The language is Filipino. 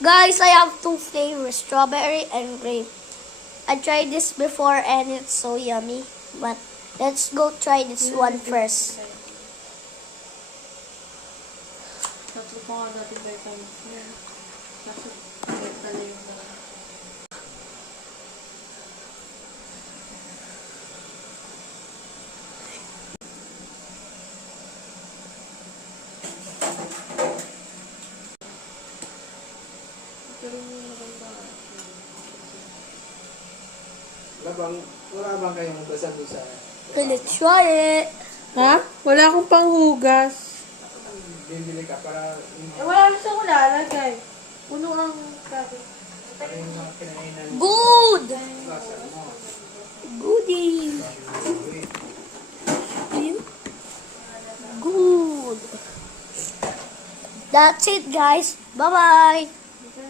Guys, I have two flavors, strawberry and grape. I tried this before and it's so yummy. But let's go try this one first. Tatlo pa nga natin vitamins niya. Kasi tala yung mga. Pero may maganda. Wala bang kayong hugasan doon sa... Let's try it. Ha? Wala akong panghugas. Bibili ka para... Wala na siyang lalagay. Puno ang kabe. Para yung mga kinainan mo. Good! Lasa mo. Goodie! Good! That's it, guys. Bye-bye!